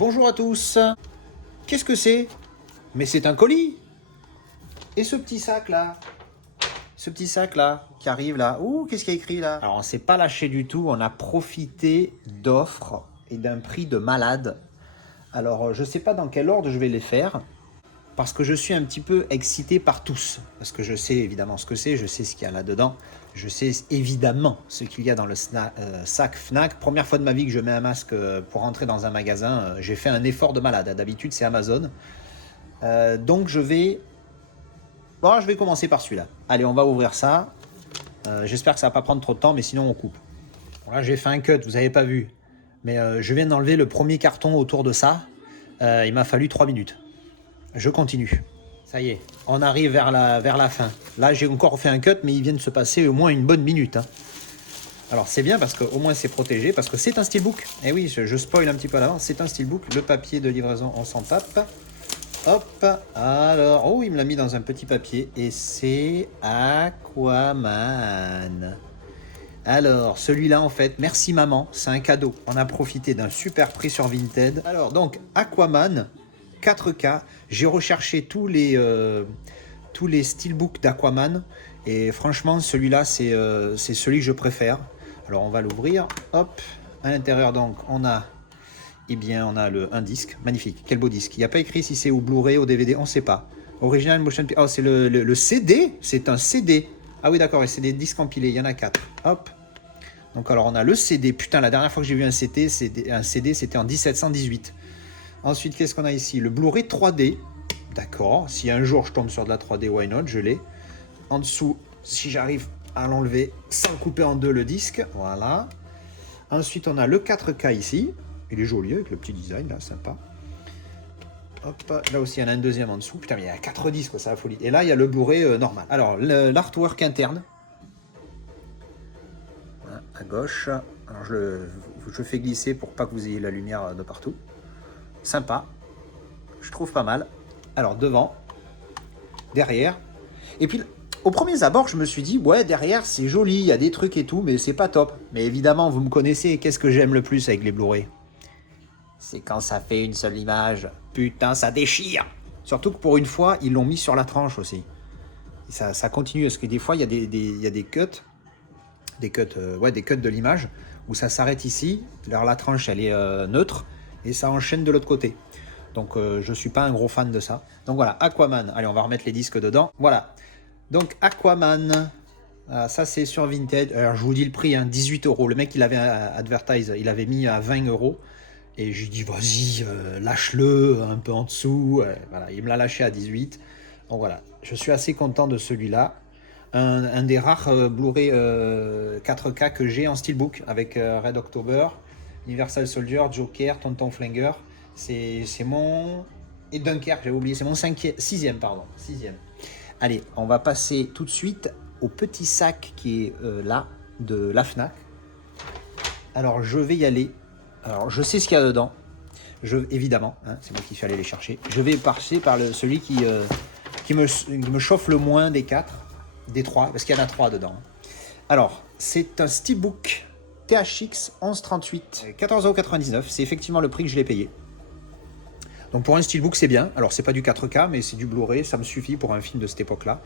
Bonjour à tous. Qu'est-ce que c'est? Mais c'est un colis. Et ce petit sac là? Ce petit sac là qui arrive là. Ouh, qu'est-ce qu'il y a écrit là? Alors on s'est pas lâché du tout. On a profité d'offres et d'un prix de malade. Alors je sais pas dans quel ordre je vais les faire. Parce que je suis un petit peu excité par tous. Parce que je sais évidemment ce que c'est, je sais ce qu'il y a là-dedans. Je sais évidemment ce qu'il y a dans le sac Fnac. Première fois de ma vie que je mets un masque pour rentrer dans un magasin. J'ai fait un effort de malade. D'habitude, c'est Amazon. Donc je vais commencer par celui-là. Allez, on va ouvrir ça. J'espère que ça va pas prendre trop de temps, mais sinon on coupe. Bon, là, j'ai fait un cut, vous n'avez pas vu. Mais je viens d'enlever le premier carton autour de ça. Il m'a fallu 3 minutes. Je continue. Ça y est, on arrive vers la fin. Là, j'ai encore fait un cut, mais il vient de se passer au moins une bonne minute. Hein. Alors, c'est bien parce qu'au moins c'est protégé, parce que c'est un steelbook. Eh oui, je spoil un petit peu à l'avance, c'est un steelbook. Le papier de livraison, on s'en tape. Hop, alors, oh, il me l'a mis dans un petit papier, et c'est Aquaman. Alors, celui-là, en fait, merci maman, c'est un cadeau. On a profité d'un super prix sur Vinted. Alors, donc, Aquaman, 4K. J'ai recherché tous les steelbooks d'Aquaman et franchement celui-là c'est celui que je préfère. Alors on va l'ouvrir. Hop, à l'intérieur donc on a un disque magnifique. Quel beau disque. Il n'y a pas écrit si c'est au Blu-ray, au DVD, on ne sait pas. Original Motion Picture. Oh, c'est le CD. C'est un CD. Ah oui d'accord, et c'est des disques empilés. Il y en a 4. Hop. Donc alors on a le CD. Putain, la dernière fois que j'ai vu un CD c'était en 1718. Ensuite, qu'est-ce qu'on a ici? Le Blu-ray 3D. D'accord. Si un jour je tombe sur de la 3D, why not? Je l'ai. En dessous, si j'arrive à l'enlever sans couper en deux le disque. Voilà. Ensuite, on a le 4K ici. Il est joli avec le petit design là, sympa. Hop. Là aussi, il y en a un deuxième en dessous. Putain, mais il y a 4 disques, c'est la folie. Et là, il y a le Blu-ray normal. Alors, l'artwork interne. À gauche. Alors, je fais glisser pour pas que vous ayez la lumière de partout. Sympa, je trouve pas mal. Alors devant, derrière, et puis au premier abord je me suis dit ouais derrière c'est joli, il y a des trucs et tout, mais c'est pas top. Mais évidemment vous me connaissez, qu'est-ce que j'aime le plus avec les Blu-ray? C'est quand ça fait une seule image, putain ça déchire. Surtout que pour une fois ils l'ont mis sur la tranche aussi. Et ça continue parce que des fois il y a des cuts, des cuts de l'image où ça s'arrête ici, alors la tranche elle est neutre. Et ça enchaîne de l'autre côté. Donc je suis pas un gros fan de ça. Donc voilà, Aquaman. Allez, on va remettre les disques dedans. Voilà. Donc Aquaman. Ça c'est sur Vinted. Alors je vous dis le prix, hein, 18 €. Le mec il avait advertise, il avait mis à 20 €. Et je lui dis vas-y, lâche-le un peu en dessous. Voilà, il me l'a lâché à 18. Donc voilà, je suis assez content de celui-là. Un des rares Blu-ray 4K que j'ai en steelbook avec Red October. Universal Soldier, Joker, Tonton Flingueur, c'est mon... Et Dunkerque, j'avais oublié, c'est mon sixième. Allez, on va passer tout de suite au petit sac qui est là, de la Fnac. Alors, je vais y aller. Alors, je sais ce qu'il y a dedans. Évidemment, hein, c'est moi qui suis allé les chercher. Je vais passer par celui qui me chauffe le moins des 3, parce qu'il y en a 3 dedans. Alors, c'est un steelbook THX 1138, 14,99 €, c'est effectivement le prix que je l'ai payé. Donc pour un steelbook c'est bien, alors c'est pas du 4K mais c'est du Blu-ray, ça me suffit pour un film de cette époque-là.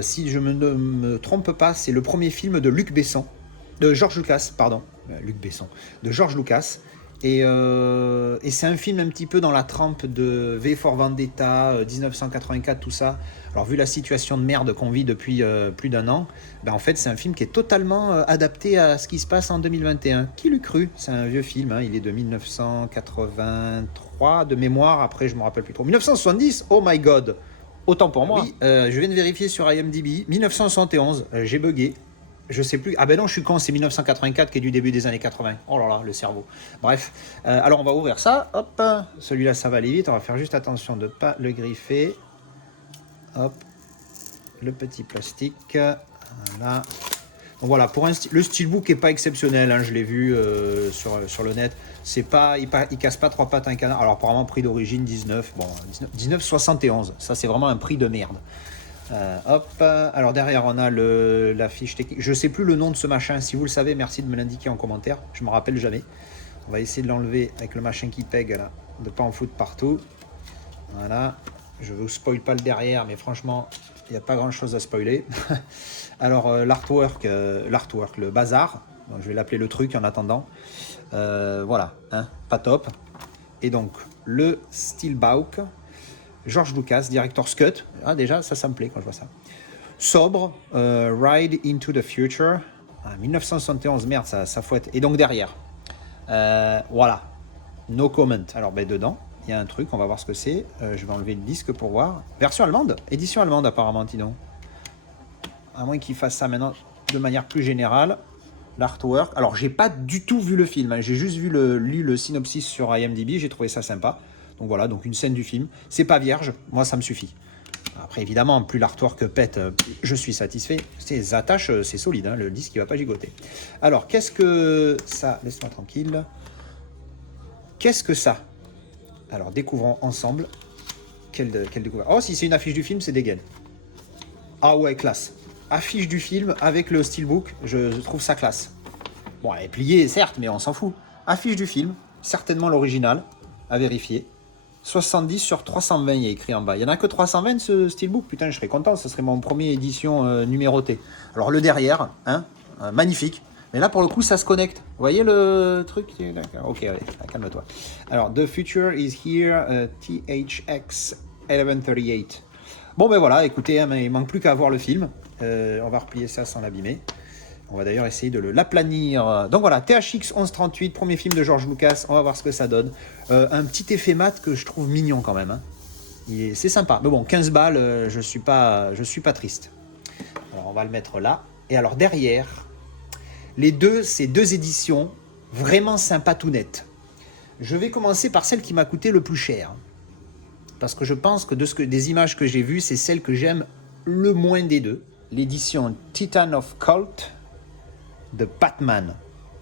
Si je ne me trompe pas, c'est le premier film de George Lucas, de George Lucas. Et c'est un film un petit peu dans la trempe de V for Vendetta, 1984, tout ça. Alors vu la situation de merde qu'on vit depuis plus d'1 an, ben en fait c'est un film qui est totalement adapté à ce qui se passe en 2021. Qui l'eût cru? C'est un vieux film, hein, il est de 1983 de mémoire, après je me rappelle plus trop. 1970, oh my god, autant pour moi. Oui, je viens de vérifier sur IMDb, 1971, j'ai bugué. Je sais plus. Ah ben non, je suis con, c'est 1984 qui est du début des années 80. Oh là là, le cerveau. Bref, alors on va ouvrir ça. Hop, celui-là, ça va aller vite. On va faire juste attention de ne pas le griffer. Hop, le petit plastique. Voilà. Donc voilà, le steelbook n'est pas exceptionnel. Hein, je l'ai vu sur le net. C'est pas, il casse pas 3 pattes à un canard. Alors apparemment, prix d'origine 19,71. Ça, c'est vraiment un prix de merde. Hop, alors derrière on a la fiche technique. Je sais plus le nom de ce machin. Si vous le savez, merci de me l'indiquer en commentaire. Je me rappelle jamais. On va essayer de l'enlever avec le machin qui pègue là. de pas en foutre partout. Voilà, je vous spoil pas le derrière, mais franchement, il n'y a pas grand chose à spoiler. Alors l'artwork, le bazar, donc, je vais l'appeler le truc en attendant. Voilà, hein, pas top. Et donc le Steelbook, George Lucas, Director's Cut. Ah déjà, ça me plaît quand je vois ça. Sobre, Ride into the Future. 1971, merde, ça fouette. Et donc derrière, voilà, no comment. Alors dedans, il y a un truc, on va voir ce que c'est. Je vais enlever le disque pour voir. Version allemande, édition allemande apparemment, dis donc. À moins qu'il fasse ça maintenant de manière plus générale. L'artwork. Alors, j'ai pas du tout vu le film, hein. J'ai juste lu le synopsis sur IMDb, j'ai trouvé ça sympa. Donc voilà, donc une scène du film. C'est pas vierge, moi ça me suffit. Après, évidemment, plus l'artwork pète, je suis satisfait. Ces attaches, c'est solide, hein, le disque il va pas gigoter. Alors, qu'est-ce que ça... Laisse-moi tranquille. Qu'est-ce que ça? Alors, découvrons ensemble. Quelle découverte? Oh, si c'est une affiche du film, c'est dégaine. Ah ouais, classe. Affiche du film avec le steelbook, je trouve ça classe. Bon, elle est pliée, certes, mais on s'en fout. Affiche du film, certainement l'original, à vérifier. 70 sur 320, il y a écrit en bas. Il n'y en a que 320 ce steelbook. Putain, je serais content, ce serait mon premier édition numérotée. Alors le derrière, hein, magnifique. Mais là, pour le coup, ça se connecte. Vous voyez le truc? Ok, allez, calme-toi. Alors, The Future is Here, THX 1138. Bon, ben voilà, écoutez, hein, il manque plus qu'à voir le film. On va replier ça sans l'abîmer. On va d'ailleurs essayer de l'aplanir. Donc voilà, THX 1138, premier film de George Lucas. On va voir ce que ça donne. Un petit effet mat que je trouve mignon quand même, hein. C'est sympa. Mais bon, 15 balles, je suis pas triste. Alors on va le mettre là. Et alors derrière, ces deux éditions, vraiment sympa tout net. Je vais commencer par celle qui m'a coûté le plus cher. Parce que je pense que des images que j'ai vues, c'est celle que j'aime le moins des deux. L'édition Titan of Cult de Batman.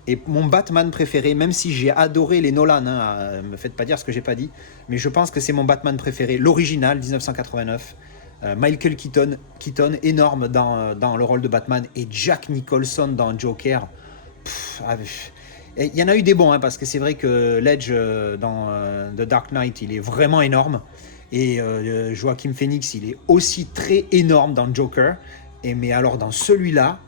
Et mon Batman préféré, même si j'ai adoré les Nolan, hein, me faites pas dire ce que j'ai pas dit, mais je pense que c'est mon Batman préféré, l'original 1989. Michael Keaton, énorme dans le rôle de Batman, et Jack Nicholson dans Joker. Il y en a eu des bons, hein, parce que c'est vrai que Ledge dans The Dark Knight, il est vraiment énorme. Et Joaquin Phoenix, il est aussi très énorme dans Joker. Mais alors dans celui-là,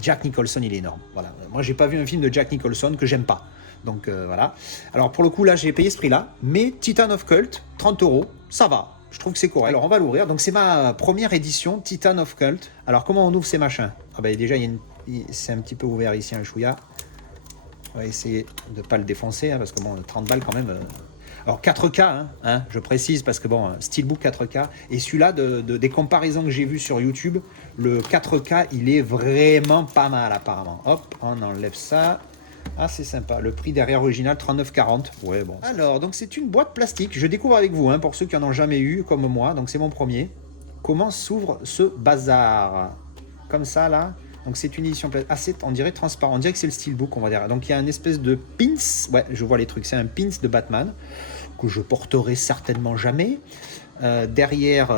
Jack Nicholson, il est énorme. Voilà. Moi, j'ai pas vu un film de Jack Nicholson que j'aime pas. Donc voilà. Alors pour le coup, là, j'ai payé ce prix-là. Mais Titan of Cult, 30 €, ça va. Je trouve que c'est correct. Alors on va l'ouvrir. Donc c'est ma première édition, Titan of Cult. Alors comment on ouvre ces machins? Ah ben déjà, c'est un petit peu ouvert ici, un chouïa. On va essayer de ne pas le défoncer, hein, parce que bon, 30 balles quand même. Alors 4K, hein, je précise, parce que bon, Steelbook 4K. Et celui-là, des comparaisons que j'ai vues sur YouTube, le 4K, il est vraiment pas mal apparemment. Hop, on enlève ça. Ah, c'est sympa. Le prix derrière original, 39,40. Ouais, bon. Alors, donc c'est une boîte plastique. Je découvre avec vous, hein, pour ceux qui en ont jamais eu, comme moi. Donc c'est mon premier. Comment s'ouvre ce bazar? Comme ça, là. Donc c'est une édition assez, on dirait transparent. On dirait que c'est le steelbook, on va dire. Donc il y a une espèce de pins. Ouais, je vois les trucs. C'est un pins de Batman que je porterai certainement jamais. Derrière,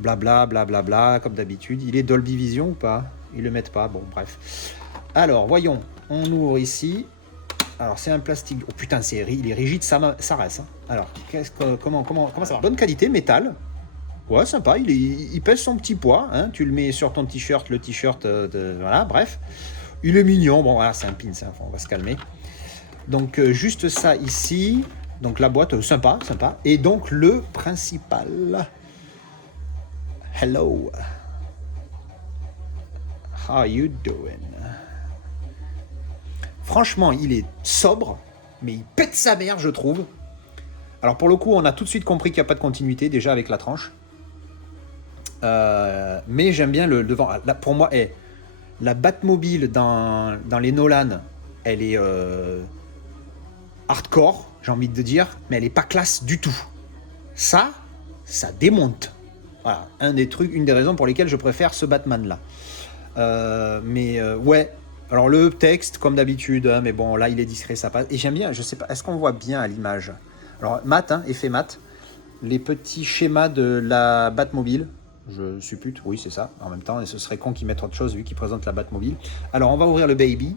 blabla, blablabla, comme d'habitude. Il est Dolby Vision ou pas? Ils le mettent pas. Bon, bref. Alors, voyons. On ouvre ici. Alors, c'est un plastique. Oh putain, il est rigide, ça reste. Hein. Alors, comment ça va? Bonne qualité, métal. Ouais, sympa, il pèse son petit poids, hein. Tu le mets sur ton t-shirt, le t-shirt, voilà, bref. Il est mignon, bon voilà, c'est un pin, ça, on va se calmer. Donc juste ça ici, donc la boîte, sympa. Et donc le principal. Hello. How you doing? Franchement, il est sobre, mais il pète sa mère, je trouve. Alors pour le coup, on a tout de suite compris qu'il n'y a pas de continuité, déjà avec la tranche. Mais j'aime bien le devant. Là, pour moi, la Batmobile dans les Nolan, elle est hardcore, j'ai envie de dire, mais elle est pas classe du tout. Ça démonte. Voilà, une des raisons pour lesquelles je préfère ce Batman là. Ouais. Alors le texte, comme d'habitude, hein, mais bon, là il est discret, ça passe. Et j'aime bien, je sais pas, est-ce qu'on voit bien à l'image? Alors mat, hein, effet mat. Les petits schémas de la Batmobile. Je suppute, oui c'est ça, en même temps, et ce serait con qu'ils mettent autre chose vu qu'ils présentent la Batmobile. Alors on va ouvrir le baby.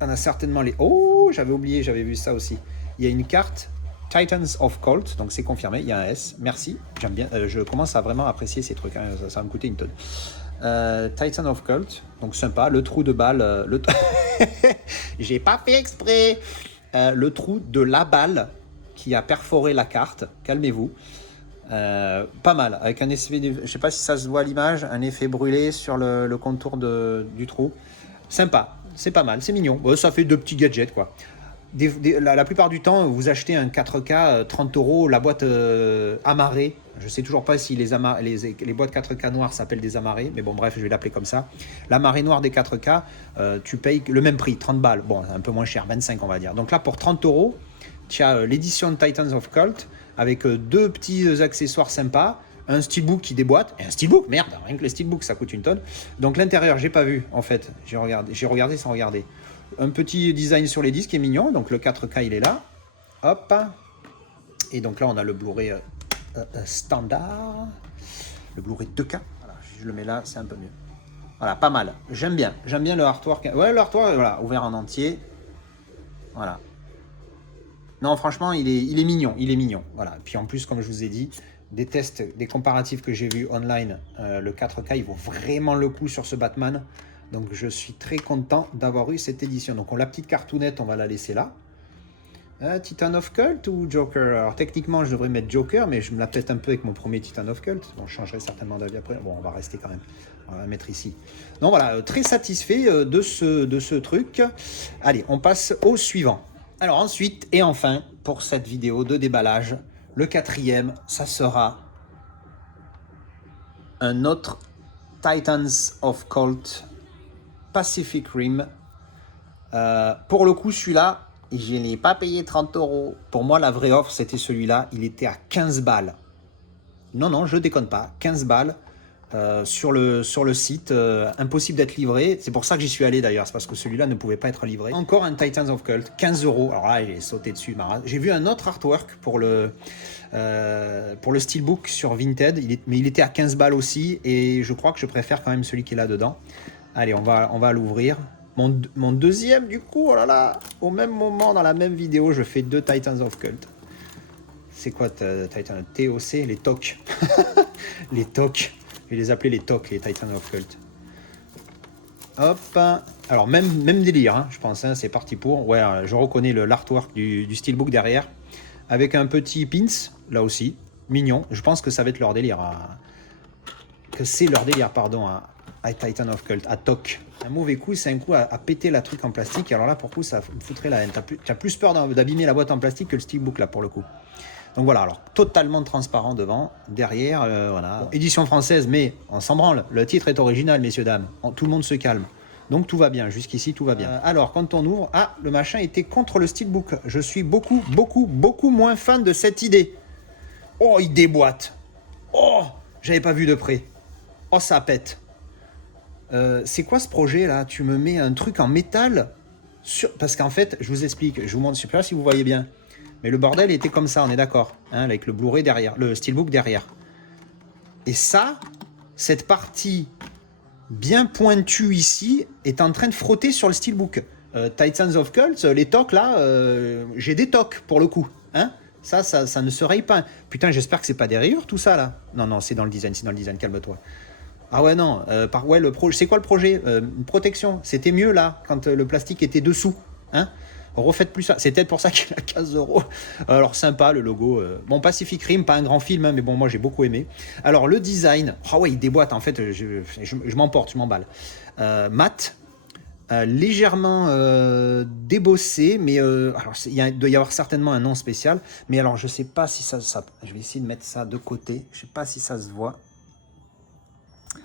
On a certainement les... Oh, Oh, j'avais oublié, j'avais vu ça aussi. Il y a une carte Titans of Colt, donc c'est confirmé, il y a un S. Merci, j'aime bien. Je commence à vraiment apprécier ces trucs, hein, ça va me coûter une tonne. Titan of Colt, donc sympa. Le trou de balle, j'ai pas fait exprès. Le trou de la balle qui a perforé la carte. Calmez-vous. Pas mal, avec un effet, je sais pas si ça se voit à l'image, un effet brûlé sur le contour du trou. Sympa, c'est pas mal, c'est mignon. Bon, ça fait 2 petits gadgets quoi. La plupart du temps, vous achetez un 4K 30 €, la boîte amarrée. Je sais toujours pas si les boîtes 4K noires s'appellent des amarrées, mais bon bref, je vais l'appeler comme ça. L'amarrée noire des 4K, tu payes le même prix, 30 balles. Bon, un peu moins cher, 25 on va dire. Donc là, pour 30 €, tu as l'édition de Titans of Colt avec 2 petits accessoires sympas, un steelbook qui déboîte, et un steelbook, merde, rien que le steelbook ça coûte une tonne. Donc l'intérieur, j'ai pas vu en fait, j'ai regardé sans regarder. Un petit design sur les disques qui est mignon, donc le 4K il est là, hop, et donc là on a le Blu-ray standard, le Blu-ray 2K, voilà, je le mets là, c'est un peu mieux. Voilà, pas mal, j'aime bien le artwork, ouais le artwork, voilà, ouvert en entier, voilà. Non franchement il est mignon, voilà, puis en plus comme je vous ai dit, des tests, des comparatifs que j'ai vus online, le 4K il vaut vraiment le coup sur ce Batman. Donc je suis très content d'avoir eu cette édition. Donc la petite cartoonette, on va la laisser là. Titan of Cult ou Joker? Alors techniquement je devrais mettre Joker, mais je me la pète un peu avec mon premier Titan of Cult. Bon, je changerai certainement d'avis après. Bon, on va rester quand même. On va la mettre ici. Donc voilà, très satisfait de ce truc. Allez, on passe au suivant. Alors ensuite et enfin, pour cette vidéo de déballage, le 4e, ça sera un autre Titans of Colt Pacific Rim. Pour le coup, celui-là, je ne l'ai pas payé 30 €. Pour moi, la vraie offre, c'était celui-là. Il était à 15 balles. Non, je déconne pas. 15 balles sur le site. Impossible d'être livré. C'est pour ça que j'y suis allé d'ailleurs. C'est parce que celui-là ne pouvait pas être livré. Encore un Titans of Cult, 15 €. Alors là, j'ai sauté dessus. J'ai vu un autre artwork pour le Steelbook sur Vinted. Mais il était à 15 balles aussi. Et je crois que je préfère quand même celui qui est là-dedans. Allez, on va l'ouvrir. Mon deuxième, du coup, oh là là, au même moment, dans la même vidéo, je fais 2 Titans of Cult. C'est quoi Titan TOC? Les TOC. Les TOC. Je vais les appeler les TOC, les Titans of Cult. Hop. Alors, même délire, hein, je pense. Hein, c'est parti pour. Ouais, je reconnais l'artwork du Steelbook derrière. Avec un petit pins, là aussi. Mignon. Je pense que ça va être leur délire. Que c'est leur délire, pardon, à Titan of Cult, à TOC. Un mauvais coup, c'est un coup à péter la truc en plastique. Alors là, pour le coup, ça me foutrait la haine. Tu as plus peur d'abîmer la boîte en plastique que le Steelbook, là, pour le coup. Donc voilà, alors totalement transparent devant, derrière, voilà. Bon, édition française, mais on s'en branle. Le titre est original, messieurs, dames. Tout le monde se calme. Donc tout va bien, jusqu'ici, tout va bien. Alors, quand on ouvre, le machin était contre le Steelbook. Je suis beaucoup moins fan de cette idée. Oh, il déboîte. Oh, j'avais pas vu de près. Oh, ça pète. C'est quoi ce projet là? Tu me mets un truc en métal parce qu'en fait, je vous explique, je vous montre, je sais pas si vous voyez bien, mais le bordel était comme ça, on est d'accord, hein, avec le Blu-ray derrière, le Steelbook derrière. Et ça, cette partie bien pointue ici est en train de frotter sur le Steelbook. Titans of Cult, les tocs là, j'ai des tocs pour le coup, hein. Ça ne se raye pas. Putain, j'espère que c'est pas des rayures tout ça là. Non, c'est dans le design, calme-toi. Ah ouais, non, c'est quoi le projet? Une protection. C'était mieux là, quand le plastique était dessous. Hein, refaites plus ça. C'est peut-être pour ça qu'il a 15 €. Alors sympa le logo. Bon, Pacific Rim, pas un grand film, hein, mais bon, moi j'ai beaucoup aimé. Alors le design, ouais, il déboîte en fait, je m'emporte, je m'emballe. Mat, légèrement débossé, mais alors il doit y avoir certainement un nom spécial. Mais alors je sais pas si ça. Je vais essayer de mettre ça de côté. Je sais pas si ça se voit.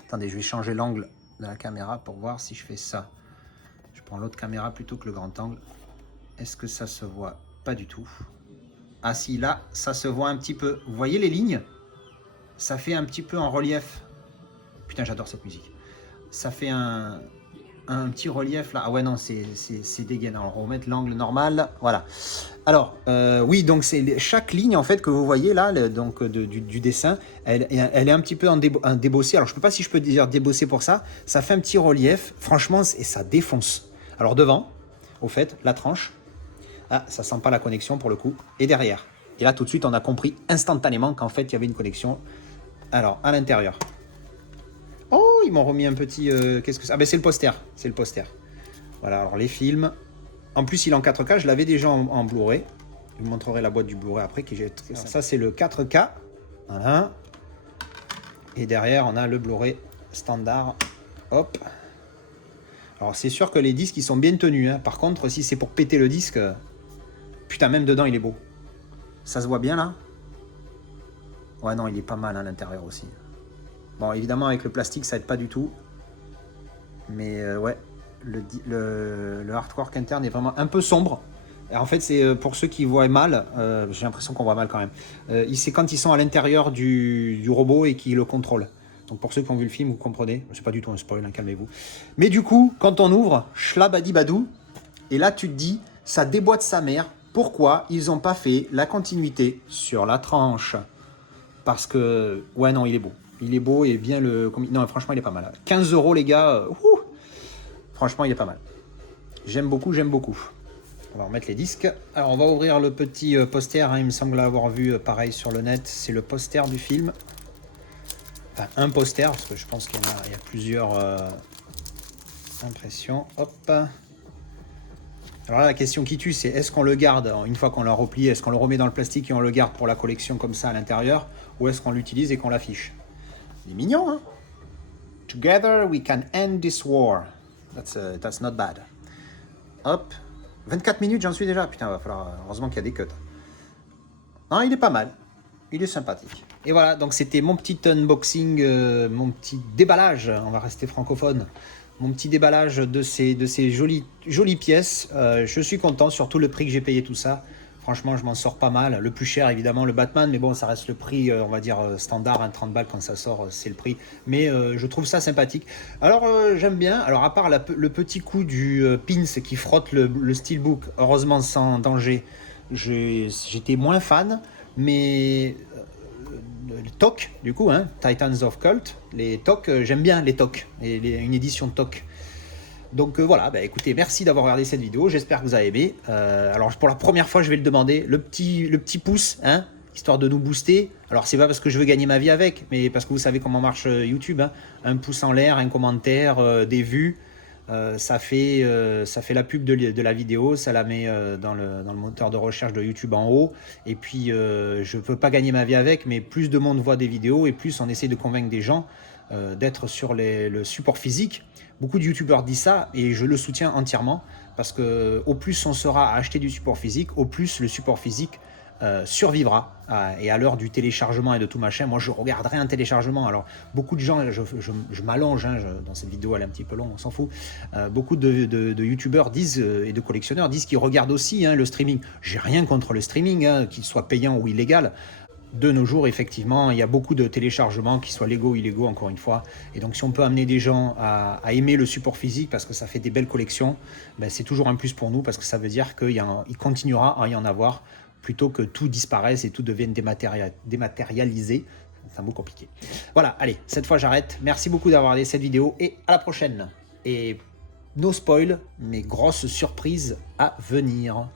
Attendez, je vais changer l'angle de la caméra pour voir si je fais ça. Je prends l'autre caméra plutôt que le grand angle. Est-ce que ça se voit? Pas du tout. Ah si, là, ça se voit un petit peu. Vous voyez les lignes? Ça fait un petit peu en relief. Putain, j'adore cette musique. Ça fait un petit relief là. Ah ouais, non, c'est dégueulasse. On va remettre l'angle normal. Voilà. Alors, oui, donc c'est chaque ligne en fait que vous voyez là, donc du dessin, elle est un petit peu en débossé. Alors, je ne sais pas si je peux dire débossé pour ça. Ça fait un petit relief. Franchement, et ça défonce. Alors, devant, au fait, la tranche, Ah, ça sent pas la connexion pour le coup. Et derrière. Et là, tout de suite, on a compris instantanément qu'en fait, il y avait une connexion. Alors, à l'intérieur. Oh, ils m'ont remis un petit... qu'est-ce que c'est? Ah ben, c'est le poster. C'est le poster. Voilà, alors les films. En plus, il est en 4K. Je l'avais déjà en Blu-ray. Je vous montrerai la boîte du Blu-ray après. Ça, c'est le 4K. Voilà. Et derrière, on a le Blu-ray standard. Hop. Alors, c'est sûr que les disques, ils sont bien tenus. Hein. Par contre, si c'est pour péter le disque... Putain, même dedans, il est beau. Ça se voit bien, là? Ouais, non, il est pas mal à l'intérieur aussi. Bon, évidemment, avec le plastique, ça aide pas du tout. Mais ouais, le artwork interne est vraiment un peu sombre. Et en fait, c'est pour ceux qui voient mal, j'ai l'impression qu'on voit mal quand même. C'est quand ils sont à l'intérieur du robot et qui le contrôlent. Donc pour ceux qui ont vu le film, vous comprenez. C'est pas du tout un spoil, hein, calmez-vous. Mais du coup, quand on ouvre, schlabadibadou, et là tu te dis, ça déboîte sa mère. Pourquoi ils n'ont pas fait la continuité sur la tranche? Parce que, ouais, non, il est beau. Il est beau et bien le... Non, franchement, il est pas mal. 15 € les gars. Franchement, il est pas mal. J'aime beaucoup, j'aime beaucoup. On va remettre les disques. Alors, on va ouvrir le petit poster. Hein. Il me semble l'avoir vu pareil sur le net. C'est le poster du film. Enfin, un poster, parce que je pense qu'il y a plusieurs impressions. Hop. Alors là, la question qui tue, c'est est-ce qu'on le garde une fois qu'on l'a replié? Est-ce qu'on le remet dans le plastique et on le garde pour la collection comme ça à l'intérieur? Ou est-ce qu'on l'utilise et qu'on l'affiche? Il est mignon, hein? Together we can end this war. That's not bad. Hop. 24 minutes, j'en suis déjà. Putain, va falloir... Heureusement qu'il y a des cuts. Non, il est pas mal. Il est sympathique. Et voilà, donc c'était mon petit unboxing, mon petit déballage. On va rester francophone. Mon petit déballage de ces jolies pièces. Je suis content, surtout le prix que j'ai payé tout ça. Franchement, je m'en sors pas mal. Le plus cher, évidemment, le Batman. Mais bon, ça reste le prix, on va dire, standard. Hein, 30 balles quand ça sort, c'est le prix. Mais je trouve ça sympathique. Alors, j'aime bien. Alors, à part le petit coup du pins qui frotte le steelbook, heureusement sans danger, j'étais moins fan. Mais le TOC, du coup, hein, Titans of Cult, les TOC, j'aime bien les TOC. Une édition TOC. Donc voilà, bah écoutez, merci d'avoir regardé cette vidéo, j'espère que vous avez aimé. Alors pour la première fois, je vais le demander, le petit pouce, hein, histoire de nous booster. Alors c'est pas parce que je veux gagner ma vie avec, mais parce que vous savez comment marche YouTube, hein. Un pouce en l'air, un commentaire, des vues, ça fait la pub de la vidéo, ça la met dans le moteur de recherche de YouTube en haut. Et puis je peux pas gagner ma vie avec, mais plus de monde voit des vidéos et plus on essaie de convaincre des gens d'être sur le support physique. Beaucoup de youtubeurs disent ça et je le soutiens entièrement parce que au plus on sera à acheter du support physique, au plus le support physique survivra. Et à l'heure du téléchargement et de tout machin, moi je regarderai un téléchargement. Alors beaucoup de gens, je m'allonge, hein, dans cette vidéo elle est un petit peu longue, on s'en fout. Beaucoup de youtubeurs disent et de collectionneurs disent qu'ils regardent aussi, hein, le streaming. J'ai rien contre le streaming, hein, qu'il soit payant ou illégal. De nos jours, effectivement, il y a beaucoup de téléchargements, qu'ils soient légaux ou illégaux, encore une fois. Et donc, si on peut amener des gens à aimer le support physique parce que ça fait des belles collections, ben, c'est toujours un plus pour nous parce que ça veut dire qu'il continuera à y en avoir plutôt que tout disparaisse et tout devienne dématérialisé. C'est un mot compliqué. Voilà, allez, cette fois j'arrête. Merci beaucoup d'avoir regardé cette vidéo et à la prochaine. Et no spoil, mais grosse surprise à venir.